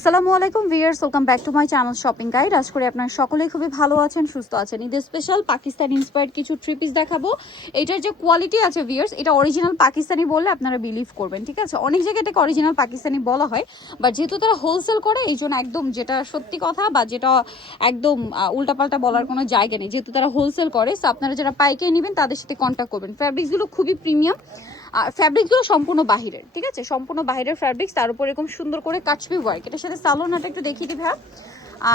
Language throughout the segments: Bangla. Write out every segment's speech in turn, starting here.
আসসালামু আলাইকুম viewers welcome back to my channel shopping guide. আজ করে আপনারা সকলেই খুবই ভালো আছেন, সুস্থ আছেন। ঈদের স্পেশাল পাকিস্তান ইন্সপায়ার্ড কিছু থ্রি পিস দেখাবো। এটার যে কোয়ালিটি আছে ভিয়ার্স এটা অরিজিনাল পাকিস্তানি বললে আপনারা বিলিভ করবেন, ঠিক আছে? অনেক জায়গায় এটাকে অরিজিনাল পাকিস্তানি বলা হয় বাট যেহেতু তারা হোলসেল করে, এই জন্য একদম যেটা সত্যি কথা বা যেটা একদম উল্টাপাল্টা বলার কোনো জায়গা নেই। যেহেতু তারা হোলসেল করে সো আপনারা যারা পাইকারি নেবেন, তাদের সাথে কন্ট্যাক্ট করবেন। ফ্যাব্রিক্সগুলো খুবই প্রিমিয়াম ফ্যাব্রিকগুলো সম্পূর্ণ বাহিরের, ঠিক আছে? সম্পূর্ণ বাহিরের ফ্যাব্রিক্স তার উপর এরকম সুন্দর করে কাচবি ওয়ার্ক এটার সাথে সালোয়ারটা একটু দেখিয়ে ভাইয়া।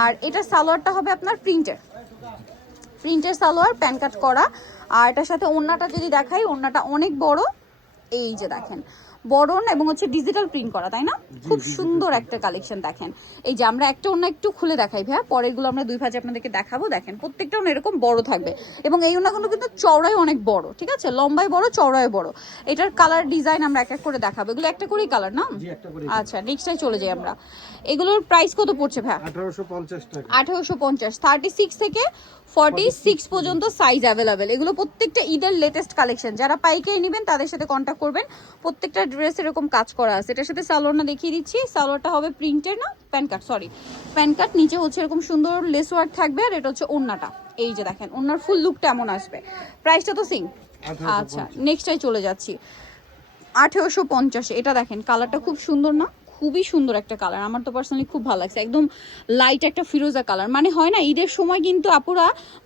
আর এটার সালোয়ারটা হবে আপনার প্রিন্টের প্রিন্টের সালোয়ার প্যান কাট করা। আর এটার সাথে ওড়নাটা যদি দেখাই, ওড়নাটা অনেক বড়। এই যে দেখেন। না এবং হচ্ছে ডিজিটাল প্রিন্ট করা তাই না? খুব সুন্দর একটা কালেকশন দেখেন। এই যে আমরা একটা ওড়না একটু খুলে দেখাই ভাইয়া পরেরগুলো আমরা দুই ভাজে আপনাদেরকে দেখাবো। দেখেন প্রত্যেকটা ওড়না এরকম বড় থাকবে। এবং এই ওড়নাগুলো কিন্তু চওড়াই অনেক বড় ঠিক আছে? লম্বায় বড় চওড়াই বড়। এটার কালার ডিজাইন আমরা এক এক করে দেখাবো। এগুলো একটা করেই কালার না? জি একটা করে আচ্ছা নেক্সটটাই চলে যাই আমরা। এগুলোর প্রাইস কত পড়ছে ভাইয়া? আঠারোশো পঞ্চাশ থার্টি সিক্স থেকে ফর্টি সিক্স পর্যন্ত সাইজ অ্যাভেলেবেল এগুলো প্রত্যেকটা ঈদের লেটেস্ট কালেকশন যারা পাইকারি নেবেন তাদের সাথে কন্ট্যাক্ট করবেন। প্রত্যেকটা ড্রেস এরকম কাজ করা আছে। এটার সাথে সালোয়ারটা দেখিয়ে দিচ্ছি। সালোয়ারটা হবে প্রিন্টের না? PAN card sorry PAN card নিচে হচ্ছে এরকম সুন্দর লেস ওয়ার্ক থাকবে আর এটা হচ্ছে ওন্নাটা এই যে দেখেন ওন্নার ফুল লুকটা এমন আসবে। প্রাইসটা তো সিং আচ্ছা নেক্সটাই চলে যাচ্ছি। আঠেরোশো পঞ্চাশ। এটা দেখেন কালারটা খুব সুন্দর না? খুবই সুন্দর একটা কালার আমার তো পার্সোনালি খুব ভালো লাগছে। একদম লাইট একটা ফিরোজা কালার মানে হয় না ঈদের সময় কিন্তু আপুরা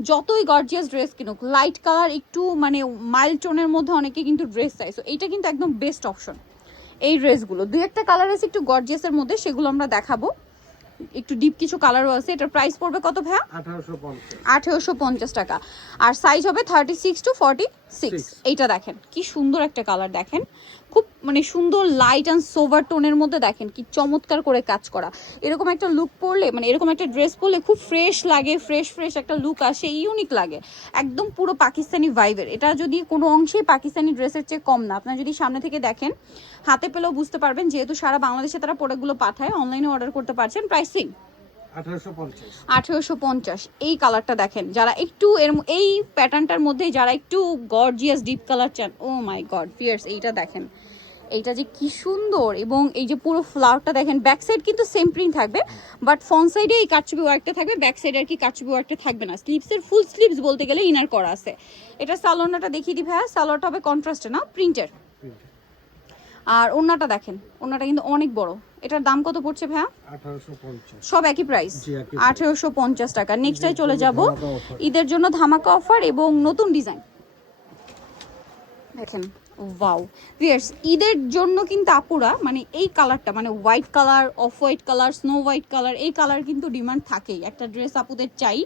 যতই গর্জিয়াস ড্রেস কিনুক লাইট কালার একটু মানে মাইল্ড টোনের মধ্যে অনেকে কিন্তু ড্রেস চাই সো এইটা কিন্তু একদম বেস্ট অপশন এই ড্রেসগুলো দুই একটা কালার আছে একটু গর্জিয়াসের মধ্যে সেগুলো আমরা দেখাবো। একটু ডিপ কিছু কালারও আছে। এটার প্রাইস পড়বে কত ভাইয়া? আঠেরোশো পঞ্চাশ। টাকা। আর সাইজ হবে thirty six to forty six. এইটা দেখেন, কি সুন্দর একটা কালার দেখেন। খুব মানে সুন্দর লাইট অ্যান্ড সোভার টোনের মধ্যে দেখেন, কি চমৎকার করে কাজ করা। এরকম একটা লুক পরলে মানে এরকম একটা ড্রেস পরলে খুব ফ্রেশ লাগে ফ্রেশ ফ্রেশ একটা লুক আসে ইউনিক লাগে। একদম পুরো পাকিস্তানি ভাইবের এটা যদি কোনো অংশেই পাকিস্তানি ড্রেসের চেয়ে কম না। আপনারা যদি সামনে থেকে দেখেন, হাতে পেলেও বুঝতে পারবেন, যেহেতু সারা বাংলাদেশে তারা প্রোডাক্টগুলো পাঠায় অনলাইনে অর্ডার করতে পারছেন প্রাইসিং আঠারোশো পঞ্চাশ। এই কালারটা দেখেন যারা একটু এর এই প্যাটার্নটার মধ্যে যারা একটু গর্জিয়াস ডিপ কালার চান ও মাই গড ফিয়ার্স এইটা দেখেন। এইটা যে কি সুন্দর এবং এই যে পুরো ফ্লাওয়ারটা দেখেন ব্যাক সাইড কিন্তু সেম প্রিন্ট থাকবে বাট ফ্রন্ট সাইডে এই কাটচুপি ওয়ার্কটা থাকবে ব্যাক সাইডে আর কি কাটচুপি ওয়ার্কটা থাকবে না। স্লিভসের ফুল স্লিভস বলতে গেলে ইনার করা আছে। এটা সালোনাটা দেখিয়ে দিই ভাইয়া সালোয়ারটা হবে কন্ট্রাস্টে না প্রিন্টের আর ওড়নাটা দেখেন ওড়নাটা কিন্তু অনেক বড়। এটার দাম কত পড়ছে ভাইয়া? সব একই প্রাইস আঠেরোশো পঞ্চাশ টাকা। নেক্সটাই চলে যাব। ঈদের জন্য ধামাকা অফার এবং নতুন ডিজাইন দেখেন ওয়াও ভিয়ার্স ঈদের জন্য কিন্তু আপুরা মানে এই কালারটা মানে white colour off white colour snow white colour এই কালার কিন্তু ডিমান্ড থাকেই। একটা ড্রেস আপুদের চাই।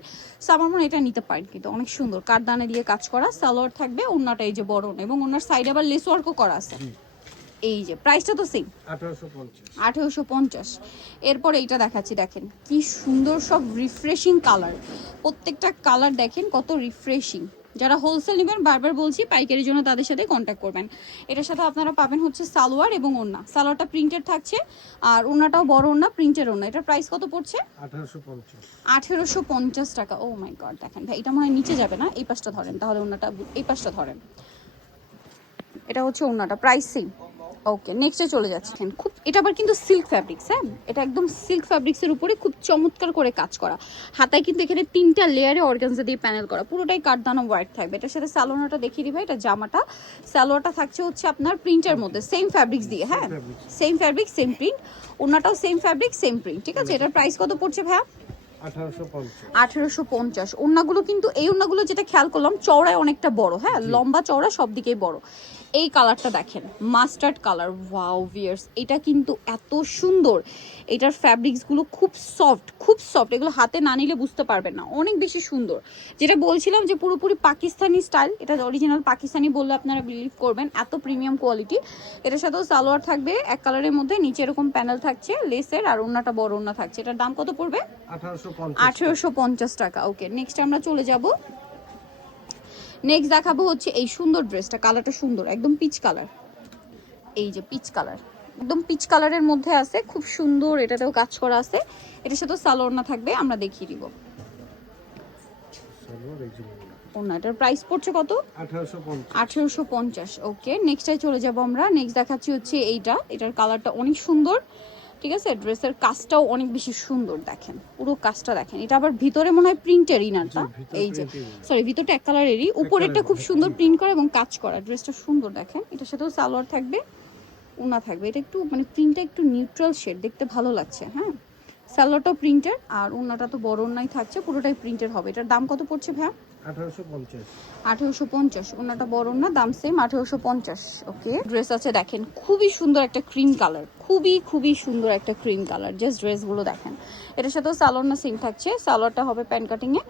সো আমার মনে এটা নিতে পারেন কিন্তু। অনেক সুন্দর। কাঠদানে দিয়ে কাজ করা সালোয়ার থাকবে ওনাটা এই যে বড়। এবং ওনার সাইডে আবার লেস ওয়ার্কও করা আছে। এই যে প্রাইসটা তো সেম আঠারোশো পঞ্চাশ। এরপর এইটা দেখাচ্ছি দেখেন কি সুন্দর সব রিফ্রেশিং কালার প্রত্যেকটা কালার দেখেন কত রিফ্রেশিং যারা হোলসেল নেবেন বারবার বলছি পাইকারির জন্য তাদের সাথে কন্ট্যাক্ট করবেন। এটার সাথে আপনারা পাবেন হচ্ছে সালোয়ার এবং ওড়না। সালোয়ারটা প্রিন্টেড থাকছে আর ওড়নাটাও বড় ওড়না প্রিন্টের ওড়না। এটার প্রাইস কত পড়ছে? আঠারোশো পঞ্চাশ। টাকা। ও মাই গড দেখেন ভাই এটা মনে হয় নিচে যাবে না? এই পাশটা ধরেন তাহলে ওড়নাটা এই পাশটা ধরেন। এটা হচ্ছে ওড়নাটা প্রাইস সেম ওকে নেক্সটে চলে যাচ্ছেন খুব এটা আবার কিন্তু সিল্ক ফ্যাব্রিক্স হ্যাঁ? এটা একদম সিল্ক ফ্যাব্রিক্সের উপরে খুব চমৎকার করে কাজ করা। হাতায় কিন্তু এখানে তিনটা লেয়ারে অর্গানজা দিয়ে প্যানেল করা। পুরোটাই কাঠদানা ওয়ার্ক থাকবে। এটার সাথে স্যালোনাটা দেখিয়ে ভাই এটা জামাটা। স্যালোয়ারটা থাকছে হচ্ছে আপনার প্রিন্টের মধ্যে। সেম ফ্যাব্রিক্স দিয়ে হ্যাঁ? সেম ফ্যাব্রিক সেম প্রিন্ট ওনাটাও সেম ফ্যাব্রিক সেম প্রিন্ট ঠিক আছে? এটার প্রাইস কত পড়ছে ভাইয়া? আঠারোশো পঞ্চাশ। ওড়নাগুলো কিন্তু এই ওড়নাগুলো যেটা খেয়াল করলাম চওড়ায় অনেকটা বড় হ্যাঁ? লম্বা চওড়া সব দিকেই বড়। এই কালারটা দেখেন মাস্টার্ড কালার ওয়াও ভিয়ার্স এটা কিন্তু এত সুন্দর। এটার ফ্যাব্রিক্সগুলো খুব সফট খুব সফট এগুলো হাতে না নিলে বুঝতে পারবেন না অনেক বেশি সুন্দর। যেটা বলছিলাম যে পুরোপুরি পাকিস্তানি স্টাইল এটা অরিজিনাল পাকিস্তানি বললে আপনারা বিলিভ করবেন এত প্রিমিয়াম কোয়ালিটি এটার সাথেও সালোয়ার থাকবে এক কালারের মধ্যে নিচে এরকম প্যানেল থাকছে লেসের আর ওড়নাটা বড় ওড়না থাকছে। এটার দাম কত পড়বে? আঠারোশো পঞ্চাশ টাকা। ওকে নেক্সট আমরা চলে যাব নেক্সট দেখাবো হচ্ছে এই সুন্দর ড্রেসটা কালারটা সুন্দর একদম পিচ কালার এই যে পিচ কালার একদম পিচ কালারের মধ্যে আছে খুব সুন্দর এটাতেও কাজ করা আছে। এটার সাথে সালোয়ার থাকবে আমরা দেখিয়ে দিব। ওনা এটার প্রাইস পড়ছে কত? আঠারোশো পঞ্চাশ। ওকে নেক্সটাই চলে যাব আমরা। নেক্সট দেখাচ্ছি হচ্ছে এইটা এটার কালারটা অনেক সুন্দর। ঠিক আছে? ড্রেসের কাজটাও অনেক বেশি সুন্দর দেখেন। পুরো কাজটা দেখেন। এটা আবার ভিতরে মনে হয় প্রিন্টের ইনারটা এই যে সরি ভিতরটা এক কালারেরই উপরেরটা খুব সুন্দর প্রিন্ট করা এবং কাজ করা। ড্রেসটা সুন্দর দেখেন। এটার সাথেও সালোয়ার থাকবে উনা থাকবে। এটা একটু মানে প্রিন্টটা একটু নিউট্রাল শেড দেখতে ভালো লাগছে হ্যাঁ? সালোয়ারটাও প্রিন্টের আর উন্নাটা তো বড় উন্নাই থাকছে পুরোটাই প্রিন্টের হবে। এটার দাম কত পড়ছে ভাইয়া? আঠারোশো পঞ্চাশ। ওনাটা বড় না দাম সেম আঠেরোশো পঞ্চাশ ওকে ড্রেস আছে দেখেন খুবই সুন্দর একটা ক্রিম কালার খুবই খুবই সুন্দর একটা ক্রিম কালার জাস্ট ড্রেসগুলো দেখেন। এটার সাথেও সালোয়ার না সেম থাকছে সালোয়ারটা হবে প্যান্ট কাটিংয়ে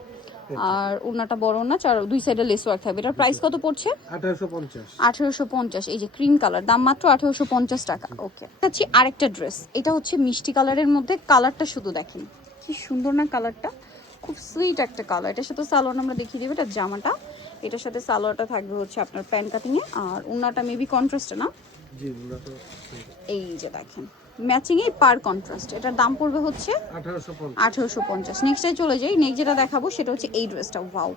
আর ওনাটা বড় না চার দুই সাইডে লেস ওয়ার্ক থাকবে। এটার প্রাইস কত পড়ছে? আঠেরোশো পঞ্চাশ। এই যে ক্রিম কালার দাম মাত্র আঠেরোশো পঞ্চাশ টাকা ওকে হচ্ছে আরেকটা ড্রেস এটা হচ্ছে মিষ্টি কালারের মধ্যে কালারটা শুধু দেখেন কি সুন্দর না কালারটা খুব সুইট একটা কালার এটার সাথে সালোয়ার আমরা দেখিয়ে দেবো এটা জামাটা। এটার সাথে সালোয়ারটা থাকবে হচ্ছে আপনার প্যান্ট কাটিংয়ে আর উনাটা মেবি কন্ট্রাস্টে না? এই যে দেখেন। ম্যাচিংয়ে পার কন্ট্রাস্ট। এটার দাম পড়বে হচ্ছে আঠারোশো পঞ্চাশ। আঠেরোশো পঞ্চাশ। নেক্সটে চলে যাই। নেক্সট যেটা দেখাবো সেটা হচ্ছে এই ড্রেসটা ওয়াও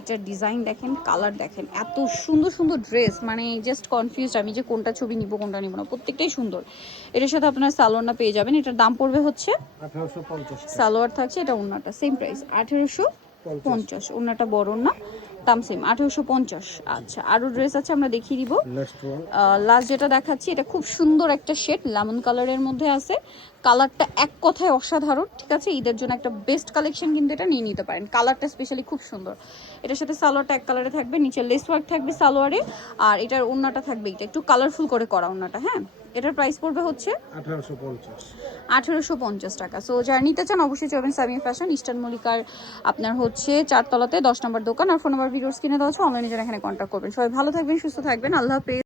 এটার ডিজাইন দেখেন কালার দেখেন এত সুন্দর সুন্দর ড্রেস মানে জাস্ট কনফিউজ আমি যে কোনটা ছবি নিব কোনটা নিব না। প্রত্যেকটাই সুন্দর। এটার সাথে আপনার সালোয়ারটা পেয়ে যাবেন। এটার দাম পড়বে হচ্ছে সালোয়ার থাকছে এটা ওনাটা সেম প্রাইস আঠেরোশো পঞ্চাশ। ওনাটা বড় না দাম সেম আঠেরোশো পঞ্চাশ। আচ্ছা আরও ড্রেস আছে আমরা দেখিয়ে দিব। লাস্ট যেটা দেখাচ্ছি এটা খুব সুন্দর একটা শেড লেমন কালারের মধ্যে আছে। কালারটা এক কথায় অসাধারণ ঠিক আছে? ঈদের জন্য একটা বেস্ট কালেকশন কিন্তু এটা নিয়ে নিতে পারেন। কালারটা স্পেশালি খুব সুন্দর। এটার সাথে সালোয়ারটা এক কালারে থাকবে নিচে লেস ওয়ার্ক থাকবে সালোয়ারে আর এটার ওড়নাটা থাকবে এটা একটু কালারফুল করে করা ওড়নাটা হ্যাঁ? এটার প্রাইস পড়বে হচ্ছে আঠারোশো পঞ্চাশ। আঠেরোশো পঞ্চাশ টাকা। সো যারা নিতে চান, অবশ্যই চলবেন সামিয়া ফ্যাশন, ইস্টার্ন মল্লিকার আপনার হচ্ছে চারতলাতে দশ নম্বর দোকান, আর ফোন নম্বর ভিডিওস কিনে দেওয়া আছে অনলাইনে যারা এখানে কন্ট্যাক্ট করবেন। সবাই ভালো থাকবেন, সুস্থ থাকবেন, আল্লাহ হাফেজ।